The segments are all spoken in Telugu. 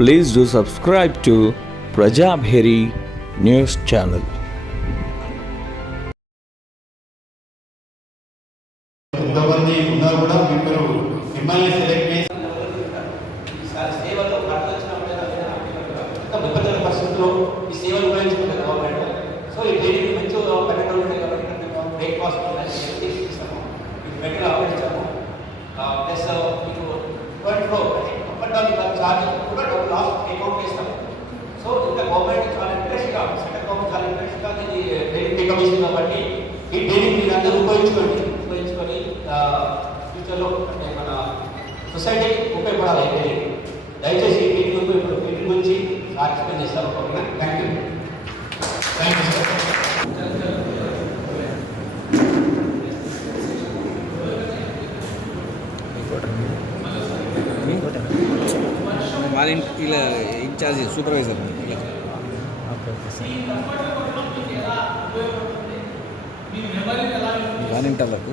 Please do subscribe to Prajabheri News Channel. కొంతమంది ఉన్నారు కూడా మీరు మిమ్మల్ని సెలెక్ట్ చేసి సేవలో విపత్తుల పరిస్థితుల్లో ఈ సేవలు ఉపయోగించుకుంటారు గవర్నమెంట్. సో ఈ డైలీ మంచి కండక్టర్ ఉంటాయి కాబట్టి బ్రేక్ఫాస్ట్ ఇస్తాము, ఇది బెటర్ ఆపరించాము. ప్లస్ మీకు ఫ్లో ఛార్జ్ కూడా డబ్బులు లాస్ట్ అకౌంట్ చేస్తాము. సో ఇంకా గవర్నమెంట్ చాలా ఇంట్రెస్ట్గా, సెంట్రల్ గవర్నమెంట్ చాలా ఇంట్రెస్ట్గా ఇది డైలీ పికప్ ఇస్తుంది కాబట్టి ఈ డైలీ మీరు అందరూ ఉపయోగించుకొని ఫ్యూచర్లో అంటే మన సొసైటీకి ఉపయోగపడాలి. డైలీ దయచేసి వీటి గురించి ఎక్స్ప్లెయిన్ చేస్తారు. ఓకేనా? Thank you. Thank you sir. వాళ్ళ ఇలా ఇన్ఛార్జ్ సూపర్వైజర్ వాలంటీర్లకు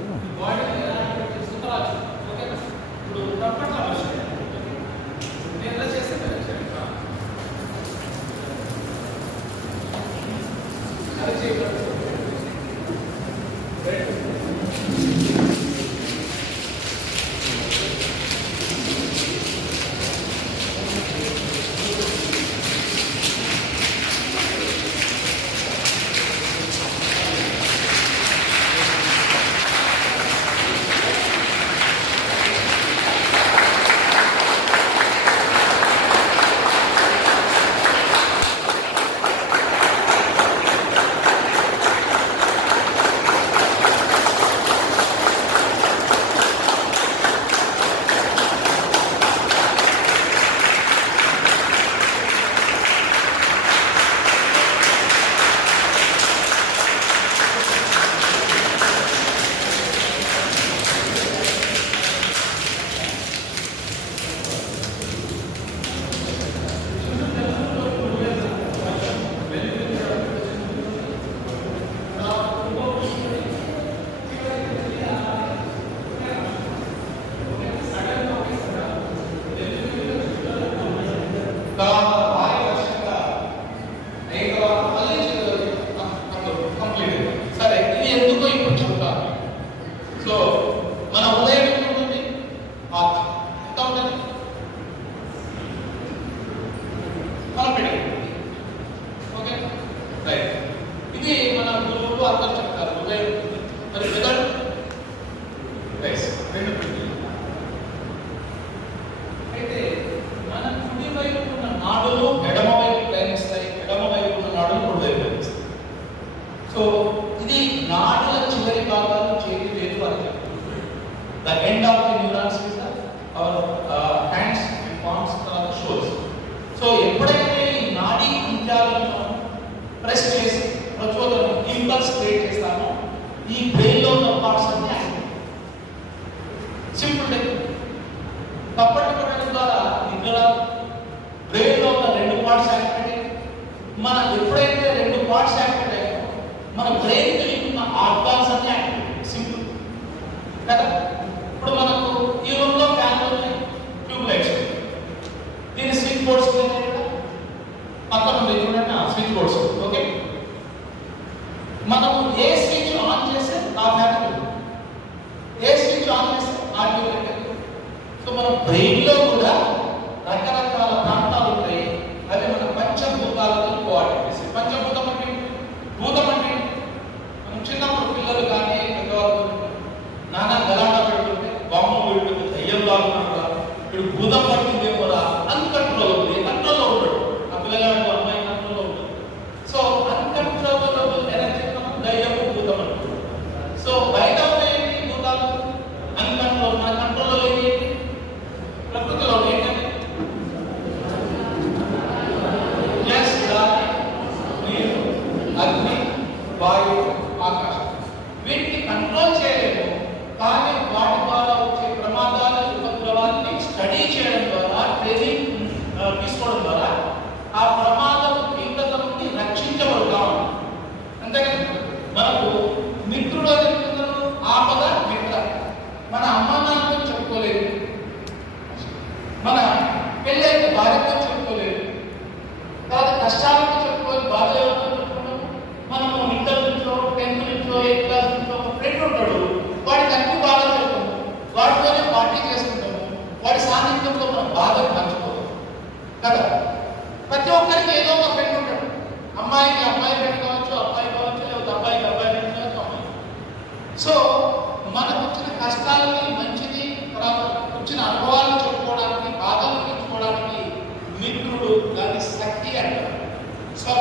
సరే, ఇది ఎందుకో ఇప్పుడు చెప్తాను. సో మన ఉదయం ఉంటుంది ఎంత ఉంటుంది మన పిడి. Okay right. ఇది మన గురువులు అందరూ చెప్తారు ఉదయం ఉంటుంది. మరి మెదడు రైస్ రెండు పిడి. అయితే మన కుడి వైపు ఉన్న నాడులు ఎడమ వైపు ప్రయాణిస్తాయి, ఎడమ వైపు ఉన్న నాడులు కుడి వైపు ప్రయాణిస్తాయి. సో ఇది నాడుల చివరి భాగాలు చేతి వేలు వరకు. The end of the neurons is our hands and palms or shoulders. So ఎప్పుడైతే ఈ నాడీ పుంజాలను ప్రెస్ చేసి ప్రచోదనం ఇంపల్స్ క్రియేట్ చేస్తామో ఈ బ్రెయిన్ లో ఉన్న పార్ట్స్ అన్ని యాక్టివేట్. Simple technique. తప్పట్టు కొట్టడం ద్వారా నిద్ర బ్రెయిన్ లో ఉన్న రెండు పార్ట్స్ యాక్టివేట్. మన ఎప్పుడైతే రెండు పార్ట్స్ యాక్టివేట్ అయ్యాయో మన బ్రెయిన్ కలిగి ఉన్న ఆర్గాన్స్ అన్ని యాక్టివేట్. సింపుల్ కదా. ఇప్పుడు మనకు ఈ రూమ్ లో ఫ్యాన్ ఉన్నాయి, ట్యూబ్ లైట్స్, దీని స్విచ్ బోర్డ్స్ పక్కన ఉంది చూడండి, స్విచ్ బోర్డ్స్. ఓకే, మనము ఏ స్విచ్ ఆన్ చేస్తే ఆ ఫ్యాన్, ఏ స్విచ్ ఆన్ చేస్తే ఆ ట్యూబ్. సో మన బ్రెయిన్ లో కూడా రకరకాల ప్రాంతాలు ఉంటాయి. అవి మన పంచభూతాలతో కోఆర్డినేట్ చేస్తాయి. పంచభూతం అంటే భూతం అంటే మనం చిన్నప్పుడు పిల్లలు కానీ పెద్దవాళ్ళు నానా గలాట పెడుతుంటే బొమ్మ పెడుతుంటే దయ్యం లాగుతున్నాడు, ఇప్పుడు భూతం పట్టిందే కూడా అన్కంట్రోల్ అవుతుంది. కంట్రోల్లో ఉంటాడు ఆ పిల్లగాడు, అమ్మాయి కంట్రోల్లో ఉంటుంది. సో అన్కంట్రోలబుల్ ఎనర్జీ దయ్యం భూతం అంటారు. సో బయట ఉన్నాయి భూతాలు అన్కంట్రోల్, మన కంట్రోల్లో లేని ప్రకృతిలో ఏంటంటే నీరు, అగ్ని, వాయువు, ఆకాశం. వీటిని కంట్రోల్ చేయలేము, కానీ వాటి ద్వారా వచ్చే ప్రమాదాల ఉపద్రవాన్ని స్టడీ చేయడం ద్వారా, ట్రైనింగ్ తీసుకోవడం ద్వారా ఆ ప్రమాదం తీవ్రత నుండి రక్షించబడతాం. అంతేకాదు మనకు మిత్రుడు ఆపద మిత్ర. మన అమ్మ నాన్నతో చెప్పుకోలేదు, మన పెళ్ళైతే భార్యతో చెప్పుకోలేదు, కష్టాలను చెప్పుకొని బాధలు ఎవరితో చెప్పుకుంటాము? మనము ఇంటర్ నుంచో 10th నుంచో 8th క్లాస్ నుంచో ఒక ఫ్రెండ్ ఉంటాడు, వాడికి అన్ని బాధలు చెప్తాము, వాడితోనే పార్టీ చేసుకుంటాము, వాడి సాన్నిధ్యంలో మనం బాధలు పంచుకోవాలి కదా. ప్రతి ఒక్కరికి ఏదో ఒక ఫ్రెండ్ ఉంటాడు. అమ్మాయికి అమ్మాయి ఫ్రెండ్ కావచ్చు, అబ్బాయి కావచ్చు, లేకపోతే అబ్బాయికి అబ్బాయి ఫ్రెండ్ కావచ్చు, అమ్మాయి. సో మనకు వచ్చిన కష్టాలని మంచిది, తర్వాత వచ్చిన అనుభవాలను చెప్పుకోవడానికి, బాధలు తీర్చుకోవడానికి మిత్రుడు దాని శక్తి అంటారు. సో